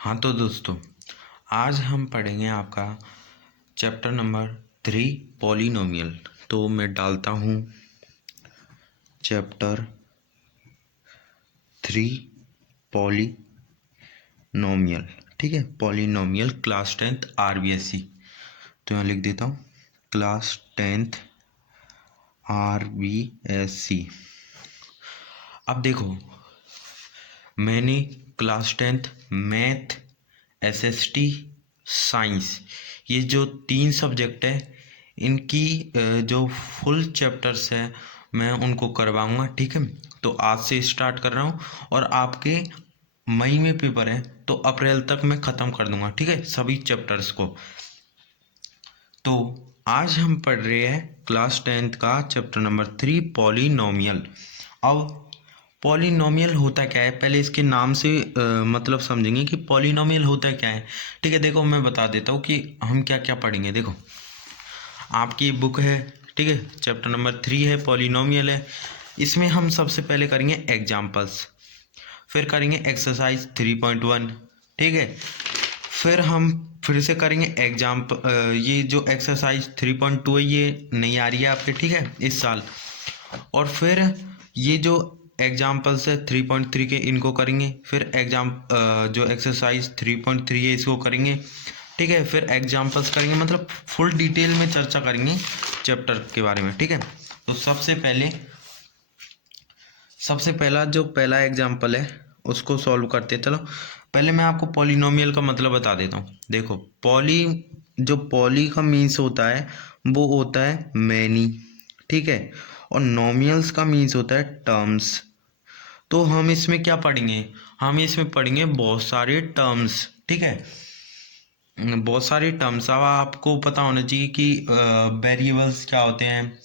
हाँ तो दोस्तों, आज हम पढ़ेंगे आपका चैप्टर नंबर 3 पॉलिनोमियल। तो मैं डालता हूँ चैप्टर 3 पॉलिनोमियल। ठीक है, पॉलिनोमियल क्लास 10th RBSC। तो यहाँ लिख देता हूँ क्लास 10th RBSC। अब देखो, मैंने class 10th math, SST, science, ये जो 3 सब्जेक्ट है इनकी जो फुल चैप्टर्स है मैं उनको करवाऊँगा। ठीक है, तो आज से स्टार्ट कर रहा हूँ और आपके मई में पेपर है तो अप्रैल तक मैं ख़त्म कर दूँगा। ठीक है, सभी चैप्टर्स को। तो आज हम पढ़ रहे हैं क्लास 10th का चैप्टर नंबर 3 पॉलिनोमियल। अब पॉलिनोमियल होता क्या है, पहले इसके नाम से मतलब समझेंगे कि पॉलिनोमियल होता क्या है। ठीक है, देखो मैं बता देता हूँ कि हम क्या क्या पढ़ेंगे। देखो, आपकी बुक है, ठीक है, चैप्टर नंबर 3 है, पॉलिनोमियल है। इसमें हम सबसे पहले करेंगे एग्जाम्पल्स, फिर करेंगे एक्सरसाइज 3.1। ठीक है, फिर हम फिर से करेंगे ये जो एक्सरसाइज 3.2 है ये नहीं आ रही है आपके, ठीक है, इस साल। और फिर ये जो एग्जाम्पल्स है 3.3 के इनको करेंगे, फिर जो एक्सरसाइज 3.3 है इसको करेंगे। ठीक है, फिर एग्जाम्पल्स करेंगे, मतलब फुल डिटेल में चर्चा करेंगे चैप्टर के बारे में। ठीक है, तो सबसे पहला जो पहला एग्जाम्पल है उसको सॉल्व करते हैं। चलो पहले मैं आपको पॉलिनोमियल का मतलब बता देता हूँ। देखो, पॉली का मीन्स होता है वो होता है मैनी, ठीक है, और नोमियल्स का मीन्स होता है टर्म्स। तो हम इसमें क्या पढ़ेंगे, हम इसमें पढ़ेंगे बहुत सारे टर्म्स। ठीक है, बहुत सारे टर्म्स। अब आपको पता होना चाहिए कि वेरिएबल्स क्या होते हैं,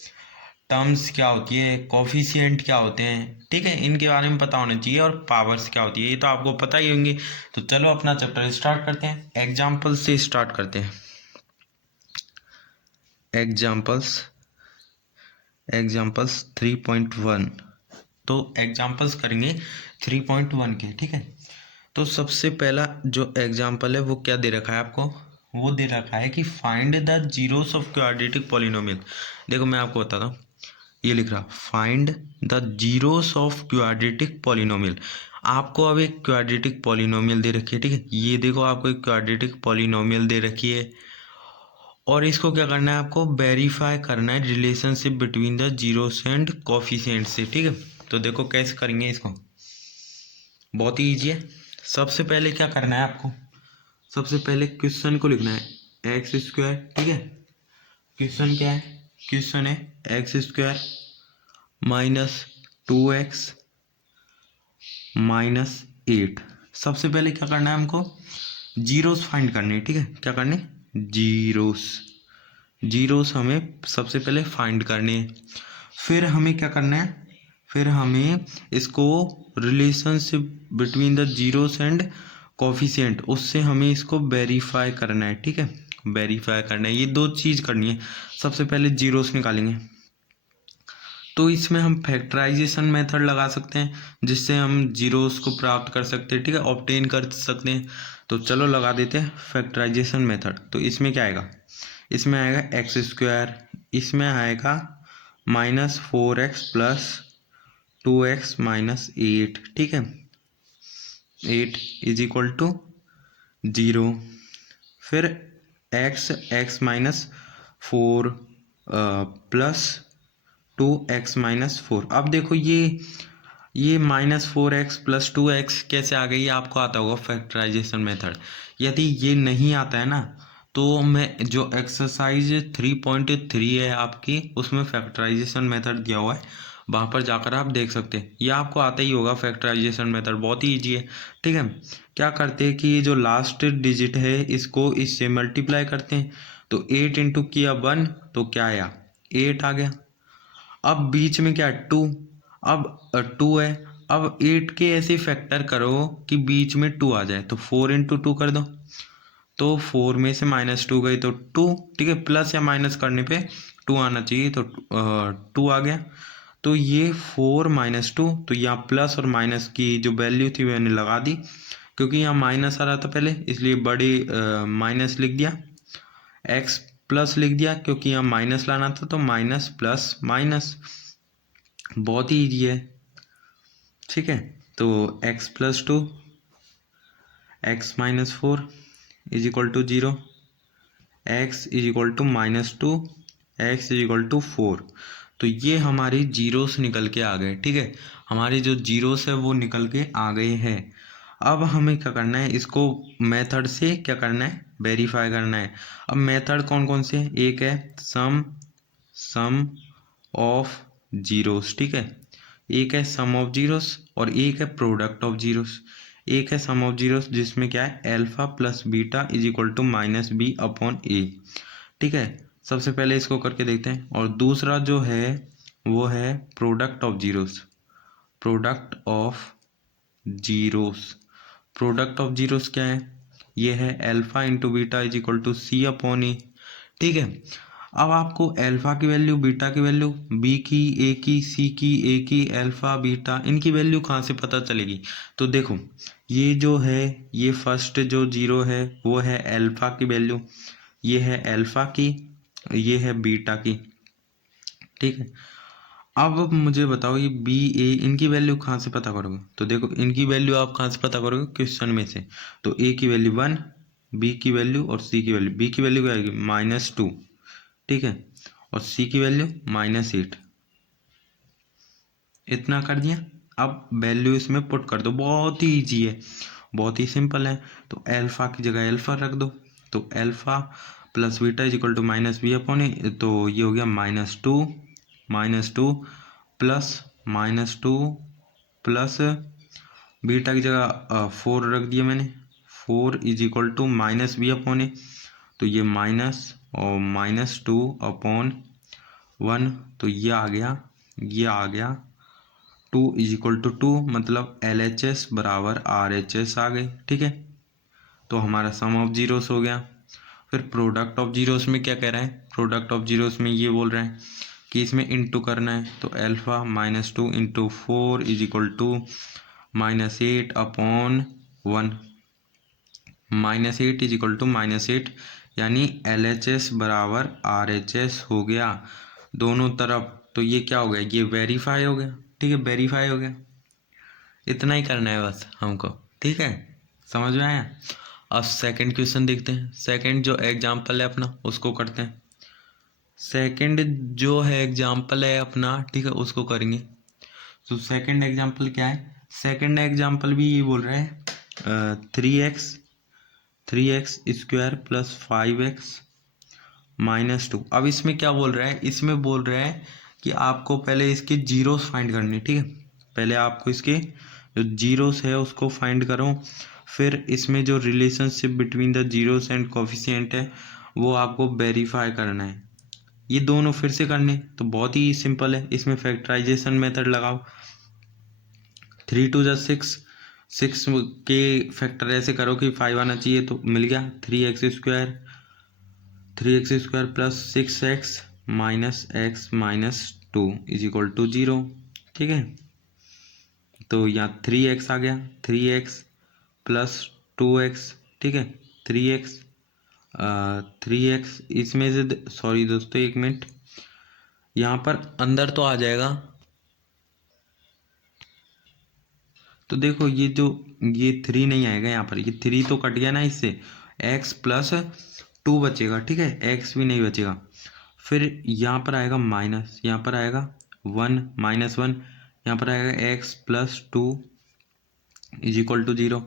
टर्म्स क्या होती है, कोफिशिएंट क्या होते हैं। ठीक है, इनके बारे में पता होना चाहिए, और पावर्स क्या होती है ये तो आपको पता ही होंगे। तो चलो अपना चैप्टर स्टार्ट करते हैं, एग्जाम्पल से स्टार्ट करते हैं। एग्जाम्पल्स 3.1। तो एग्जाम्पल्स करेंगे 3.1 के। ठीक है, तो सबसे पहला जो एग्जाम्पल है वो क्या दे रखा है आपको, वो दे रखा है कि find the zeros of quadratic polynomial. देखो मैं आपको बताता हूँ, ये लिख रहा find the zeros of quadratic polynomial. आपको अब एक क्वाड्रेटिक पॉलिनोमियल दे रखी है। ठीक है, ये देखो आपको एक क्वाड्रेटिक पॉलिनोमियल दे रखी है, और इसको क्या करना है, आपको वेरीफाई करना है relationship between the zeros and coefficient से। ठीक है, तो देखो कैसे करेंगे इसको, बहुत ही ईजी है। सबसे पहले क्या करना है आपको, सबसे पहले क्वेश्चन को लिखना है एक्स स्क्वायर। ठीक है, क्वेश्चन क्या है, क्वेश्चन है x square minus 2x minus 8। सबसे पहले क्या करना है हमको, जीरोस फाइंड करने हैं। ठीक है, क्या करने, जीरोस हमें सबसे पहले फाइंड करने हैं। फिर हमें क्या करना है, फिर हमें इसको relationship between the zeros and coefficient, उससे हमें इसको वेरीफाई करना है। ठीक है, वेरीफाई करना है, ये दो चीज़ करनी है। सबसे पहले जीरोस निकालेंगे, तो इसमें हम फैक्टराइजेशन मेथड लगा सकते हैं जिससे हम जीरोस को प्राप्त कर सकते हैं। ठीक है, ऑब्टेन कर सकते हैं। तो चलो लगा देते हैं फैक्टराइजेशन मेथड। तो इसमें क्या आएगा, इसमें आएगा एक्स स्क्वायर, इसमें आएगा -4x प्लस 2x माइनस 8। ठीक है, 8 इज इक्वल टू 0। फिर x minus 4 plus 2x minus 4। अब देखो ये -4x प्लस 2x कैसे आ गई, आपको आता होगा फैक्टराइजेशन मेथड। यदि ये नहीं आता है ना, तो मैं जो एक्सरसाइज 3.3 है आपकी, उसमें फैक्टराइजेशन मेथड दिया हुआ है, वहाँ पर जाकर आप देख सकते हैं। ये आपको आता ही होगा फैक्टराइजेशन मेथड, बहुत ही ईजी है। ठीक है, क्या करते हैं कि ये जो लास्ट डिजिट है इसको इससे मल्टीप्लाई करते हैं। तो 8 इंटू किया 1, तो क्या आया, 8 आ गया। अब बीच में क्या है, 2। अब 2 है, अब 8 के ऐसे फैक्टर करो कि बीच में 2 आ जाए। तो 4 इंटू 2 कर दो, तो 4 में से -2 गई तो 2। ठीक है, प्लस या माइनस करने पे 2 आना चाहिए, तो 2 आ गया। तो ये 4 - 2, तो यहाँ प्लस और माइनस की जो वैल्यू थी मैंने लगा दी। क्योंकि यहाँ माइनस आ रहा था पहले, इसलिए बड़े माइनस लिख दिया, एक्स प्लस लिख दिया क्योंकि यहाँ माइनस लाना था, तो माइनस प्लस माइनस, बहुत ही ईजी है। ठीक है, तो X plus two X minus four is equal to zero, X is equal to minus two X is equal to four. तो ये हमारी जीरोस निकल के आ गए। ठीक है, हमारी जो जीरोस है वो निकल के आ गए हैं। अब हमें क्या करना है, इसको मेथड से क्या करना है, वेरीफाई करना है। अब मेथड कौन कौन से हैं, एक है सम ऑफ जीरोस, ठीक है, एक है सम ऑफ जीरोस और एक है प्रोडक्ट ऑफ जीरोस। एक है सम ऑफ जीरोस जिसमें क्या है, alpha plus beta is equal to minus B upon ए। ठीक है, सबसे पहले इसको करके देखते हैं। और दूसरा जो है वो है product of zeros, product of zeros, product of zeros क्या है, ये है alpha into beta is equal to C upon ए। ठीक है, अब आपको एल्फा की वैल्यू, बीटा की वैल्यू, बी की, ए की, सी की, ए की, एल्फा बीटा, इनकी वैल्यू कहाँ से पता चलेगी। तो देखो, ये जो है, ये फर्स्ट जो जीरो है वो है एल्फा की वैल्यू, ये है एल्फा की, ये है बीटा की। ठीक है, अब मुझे बताओ ये बी ए, इनकी वैल्यू कहाँ से पता करोगे। तो देखो, इनकी वैल्यू आप कहाँ से पता करोगे, क्वेश्चन में से। तो ए की वैल्यू वन, बी की वैल्यू और सी की वैल्यू, बी की वैल्यू क्या आएगी माइनस टू, ठीक है, और सी की वैल्यू माइनस एट। इतना कर दिया, अब वैल्यू इसमें पुट कर दो, बहुत ही ईजी है, बहुत ही सिंपल है। तो एल्फा की जगह एल्फा रख दो, तो alpha plus beta is equal to minus B upon ए, तो ये हो गया माइनस टू प्लस बीटा की जगह फोर रख दिया मैंने, four is equal to minus B upon ए, तो ये माइनस और माइनस टू अपॉन वन, तो ये आ गया two is equal to two, मतलब एल एच एस बराबर आर एच एस आ गई। ठीक है, तो हमारा सम ऑफ जीरोस हो गया। फिर प्रोडक्ट ऑफ जीरोस में क्या कह रहे हैं, प्रोडक्ट ऑफ जीरोस में ये बोल रहे हैं कि इसमें इंटू करना है, तो alpha minus two into four is equal to minus eight upon one, minus eight is equal to minus eight, यानी एल एच एस बराबर आर एच एस हो गया दोनों तरफ। तो ये क्या हो गया, ये वेरीफाई हो गया। ठीक है, वेरीफाई हो गया, इतना ही करना है बस हमको। ठीक है, समझ में आया। अब सेकंड क्वेश्चन देखते हैं, सेकंड जो एग्जाम्पल है अपना उसको करते हैं। सेकंड जो है एग्जाम्पल है अपना, ठीक है, उसको करेंगे। तो सेकंड एग्जाम्पल क्या है, सेकंड एग्जाम्पल भी ये बोल रहा है three X square plus five x minus to. अब इसमें क्या बोल रहा है, इसमें बोल रहा है कि आपको पहले इसके जीरोस फाइंड करने। ठीक है, पहले आपको इसके जो जीरोस है उसको फाइंड करो, फिर इसमें जो relationship between the zeros and coefficient है वो आपको वेरीफाई करना है। ये दोनों फिर से करने, तो बहुत ही सिंपल है, इसमें फैक्टराइजेशन मेथड लगाओ। थ्री टू जा सिक्स, सिक्स के फैक्टर ऐसे करो कि फाइव आना चाहिए, तो मिल गया three X square plus six X minus two is equal to zero. ठीक है, तो यहाँ थ्री एक्स आ गया, three X plus two X, ठीक है, थ्री एक्स इसमें से, सॉरी दोस्तों एक मिनट, यहाँ पर अंदर तो आ जाएगा। तो देखो ये थ्री नहीं आएगा यहाँ पर, ये थ्री तो कट गया ना इससे, एक्स प्लस टू बचेगा। ठीक है, एक्स भी नहीं बचेगा। फिर यहाँ पर आएगा माइनस, यहाँ पर आएगा वन माइनस वन, यहाँ पर आएगा x plus two is equal to zero,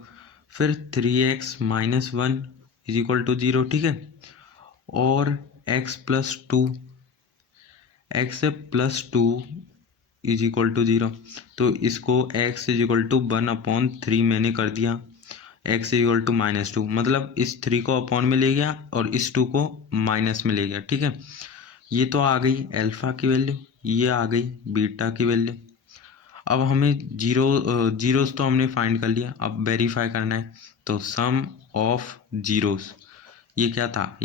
फिर three x minus one is equal to zero. ठीक है, और x plus two is equal to zero, तो इसको x is equal to one upon three मैंने कर दिया, x is equal to minus two, मतलब इस थ्री को अपॉन में ले गया और इस टू को माइनस में ले गया। ठीक है, ये तो आ गई अल्फा की वैल्यू, ये आ गई बीटा की वैल्यू। अब हमें जीरोस तो हमने फाइंड कर लिया, अब वेरीफाई करना है। तो सम ऑफ जीरोस, ये क्या था,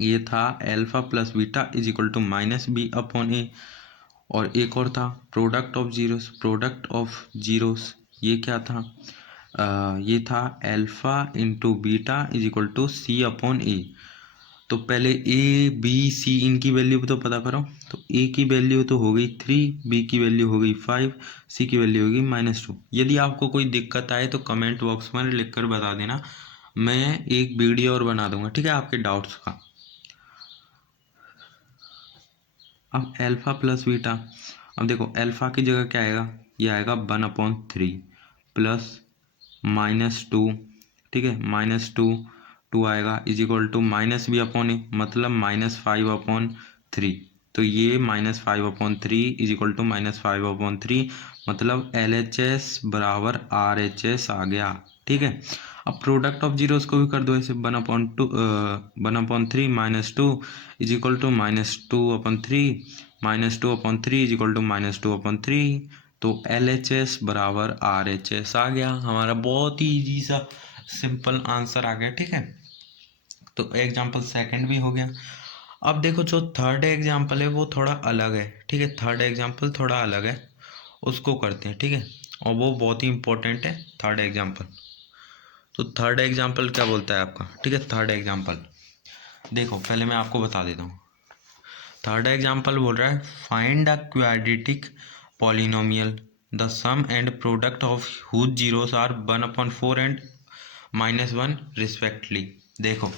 ये था alpha plus beta is equal to minus B upon a, और एक और था प्रोडक्ट ऑफ जीरोस, ये क्या था, ये था alpha into beta is equal to C upon ए। तो पहले ए बी सी इनकी वैल्यू तो पता करो। तो ए की वैल्यू तो हो गई 3, बी की वैल्यू हो गई 5, सी की वैल्यू होगी -2। यदि आपको कोई दिक्कत आए तो कमेंट बॉक्स में लिख कर बता देना, मैं एक वीडियो और बना दूंगा, ठीक है, आपके डाउट्स का। अब अल्फ़ा प्लस बीटा, अब देखो अल्फ़ा की जगह क्या आएगा, ये आएगा 1/3 प्लस -2, ठीक है, -2 आएगा is equal to minus B upon a, मतलब -5/3। तो ये -5/3 इज इक्वल टू -5/3, मतलब LHS बराबर RHS आ गया, ठीक है। अब प्रोडक्ट ऑफ जीरोस को भी कर दो ऐसे, 1/2 1/3 -2 is equal to -2/3, -2/3 is equal to -2/3। तो LHS बराबर RHS आ गया हमारा, बहुत ही ईजी सा सिंपल आंसर आ गया, ठीक है। तो एग्जाम्पल सेकंड भी हो गया। अब देखो जो थर्ड एग्जाम्पल है वो थोड़ा अलग है, ठीक है, थर्ड एग्जाम्पल थोड़ा अलग है, उसको करते हैं, ठीक है, और वो बहुत ही इंपॉर्टेंट है थर्ड एग्जाम्पल। तो थर्ड एग्जाम्पल क्या बोलता है आपका, ठीक है, थर्ड एग्जाम्पल देखो, पहले मैं आपको बता देता हूँ। थर्ड एग्जाम्पल बोल रहा है find the quadratic polynomial the sum and product of whose zeros are 1/4 and -1 respectively. देखो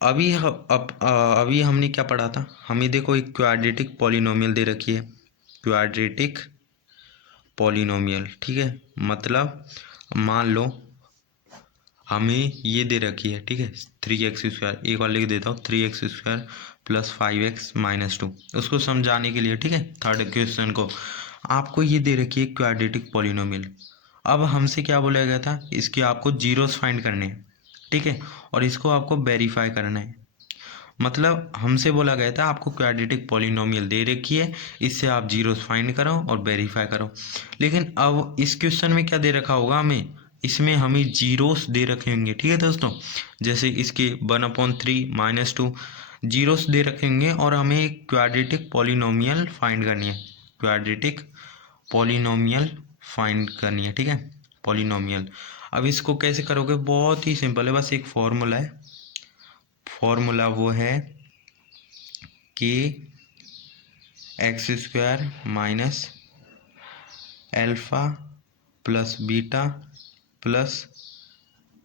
अभी हमने क्या पढ़ा था, हमें देखो एक क्वाड्रेटिक पॉलिनोमियल दे रखी है, क्वाड्रेटिक पॉलिनोमियल, ठीक है, मतलब मान लो हमें ये दे रखी है, ठीक है, 3x², एक बार लिख देता हूँ, 3x² प्लस 5x -2, उसको समझाने के लिए, ठीक है, थर्ड क्वेश्चन को आपको ये दे रखी है क्वाड्रेटिक पॉलिनोमियल। अब हमसे क्या बोला गया था, इसके आपको जीरोस फाइंड करने हैं, ठीक है, और इसको आपको वेरीफाई करना है। मतलब हमसे बोला गया था आपको क्वाड्रेटिक पॉलिनोमियल दे रखी है, इससे आप जीरोस फाइंड करो और वेरीफाई करो। लेकिन अब इस क्वेश्चन में क्या दे रखा होगा हमें, इसमें हमें जीरोस दे रखे होंगे, ठीक है दोस्तों, जैसे इसके 1/3 -2 जीरोस दे रखेंगे, और हमें एक क्वाड्रेटिक पॉलिनोमियल फाइंड करनी है, क्वाड्रेटिक पॉलिनोमियल फाइंड करनी है, ठीक है, पॉलिनोमियल। अब इसको कैसे करोगे, बहुत ही सिंपल है, बस एक फॉर्मूला है, फॉर्मूला वो है कि x² minus alpha plus beta plus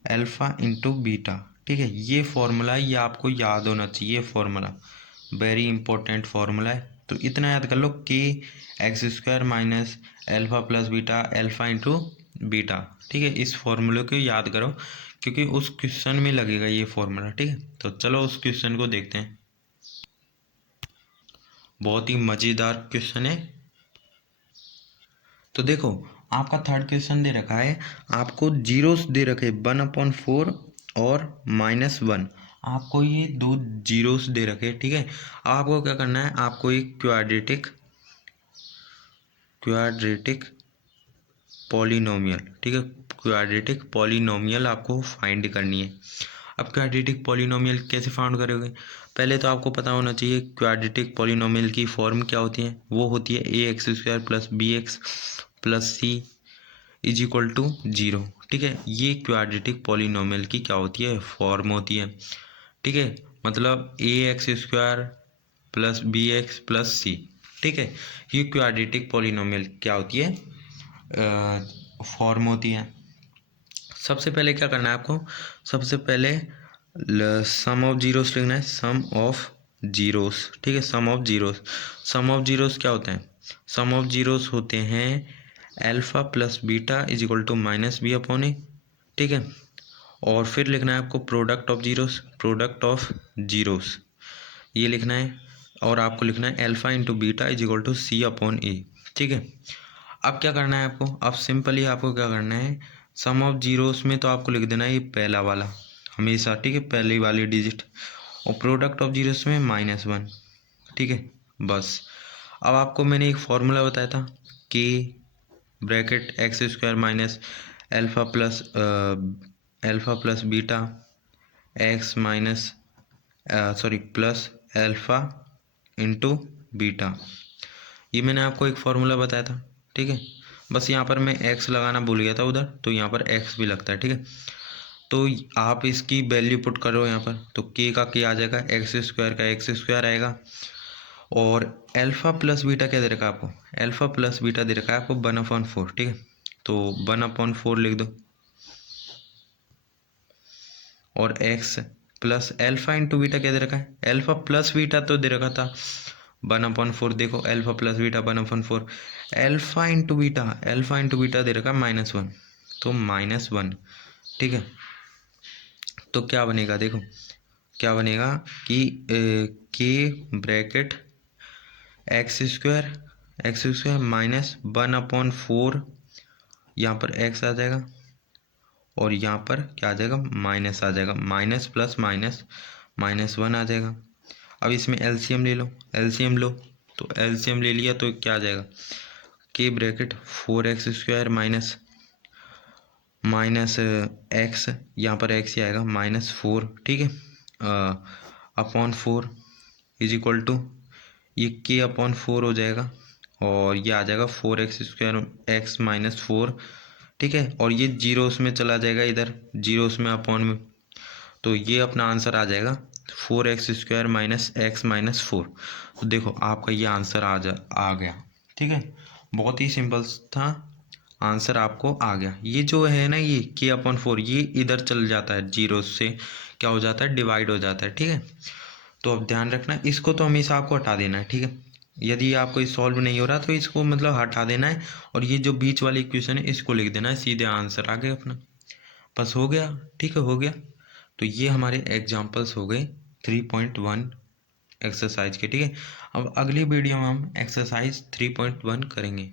alpha into beta, ठीक है, ये फॉर्मूला है, ये आपको याद होना चाहिए फॉर्मूला, वेरी इंपॉर्टेंट फॉर्मूला है। तो इतना याद कर लो कि x² minus alpha plus beta alpha into beta, ठीक है, इस फॉर्मूले को याद करो क्योंकि उस क्वेश्चन में लगेगा ये फॉर्मूला, ठीक है। तो चलो उस क्वेश्चन को देखते हैं, बहुत ही मज़ेदार क्वेश्चन है। तो देखो आपका थर्ड क्वेश्चन दे रखा है, आपको जीरोस दे रखे 1/4 और -1, आपको ये दो जीरोस दे रखे, ठीक है। आपको क्या करना है, आपको एक क्वाड्रेटिक पॉलिनोमियल, ठीक है, क्वाड्रेटिक पॉलिनोमियल आपको फाइंड करनी है। अब क्वाड्रेटिक पॉलिनोमियल कैसे फाइंड करोगे, पहले तो आपको पता होना चाहिए क्वाड्रेटिक पॉलिनोमियल की फॉर्म क्या होती है, वो होती है ax² plus bx plus c is equal to 0, ठीक है, ये क्वाड्रेटिक पॉलिनोमियल की क्या होती है, फॉर्म होती है, ठीक है, मतलब ax² plus bx plus c, ठीक है, ये क्वाड्रेटिक पॉलिनोमियल क्या होती है, फॉर्म होती है। सबसे पहले क्या करना है आपको, सबसे पहले सम ऑफ जीरोस लिखना है, सम ऑफ जीरोस, ठीक है, sum of zeros, sum of zeros क्या होते हैं, सम ऑफ जीरोस होते हैं alpha plus beta is equal to -b upon ए, ठीक है, और फिर लिखना है आपको product of zeros, product of zeros ये लिखना है, और आपको लिखना है alpha into beta is equal to c upon ए, ठीक है। अब क्या करना है आपको, अब सिंपली आपको क्या करना है, सम ऑफ जीरोस में तो आपको लिख देना है ये पहला वाला हमेशा, ठीक है, पहली वाली डिजिट, और प्रोडक्ट ऑफ जीरोस में -1, ठीक है, बस। अब आपको मैंने एक फॉर्मूला बताया था कि bracket x² minus alpha plus beta x minus sorry plus alpha into beta, ये मैंने आपको एक फॉर्मूला बताया था, ठीक है। बस यहाँ पर मैं एक्स लगाना भूल गया था उधर, तो यहाँ पर एक्स भी लगता है, ठीक है। तो आप इसकी वैल्यू पुट करो यहाँ पर, तो के का के आ जाएगा, एक्स स्क्वायर का एक्स स्क्वायर आएगा, और अल्फ़ा प्लस बीटा क्या दे रखा है आपको, अल्फ़ा प्लस बीटा दे रखा है आपको 1/4, ठीक है। तो 1/4 लिख दो, और x plus alpha into beta क्या दे रखा है, अल्फ़ा प्लस बीटा तो दे रखा था 1/4, देखो alpha plus beta 1/4, alpha into beta, alpha into beta दे रखा है -1, तो -1, ठीक है। तो क्या बनेगा, देखो क्या बनेगा कि के ब्रैकेट एक्स स्क्वायर माइनस 1/4, यहाँ पर एक्स आ जाएगा, और यहाँ पर क्या आ जाएगा, माइनस आ जाएगा, माइनस प्लस माइनस -1 आ जाएगा। अब इसमें एलसीएम ले लो, एलसीएम लो, तो एलसीएम ले लिया तो क्या आ जाएगा, के ब्रैकेट 4x² माइनस एक्स, यहाँ पर एक्स ही आएगा -4, ठीक है, अपॉन 4 इज इक्वल टू ये के अपॉन 4 हो जाएगा, और ये आ जाएगा 4x² x -4, ठीक है। और ये जीरोस में चला जाएगा, इधर जीरोस में अपॉन में, तो ये अपना आंसर आ जाएगा 4x² x -4। तो देखो आपका ये आंसर आ गया, ठीक है। बहुत ही सिंपल था, आंसर आपको आ गया। ये जो है ना, ये k/4 ये इधर चल जाता है, जीरो से क्या हो जाता है, डिवाइड हो जाता है, ठीक है। तो अब ध्यान रखना, इसको तो हमेशा आपको हटा देना है, ठीक है। यदि आपको सॉल्व नहीं हो रहा तो इसको मतलब हटा देना है, और ये जो बीच वाली इक्वेशन है इसको लिख देना है, सीधे आंसर आ गया अपना, बस हो गया, ठीक है, हो गया। तो ये हमारे एग्जाम्पल्स हो गए 3.1 एक्सरसाइज के, ठीक है। अब अगली वीडियो में हम एक्सरसाइज 3.1 करेंगे।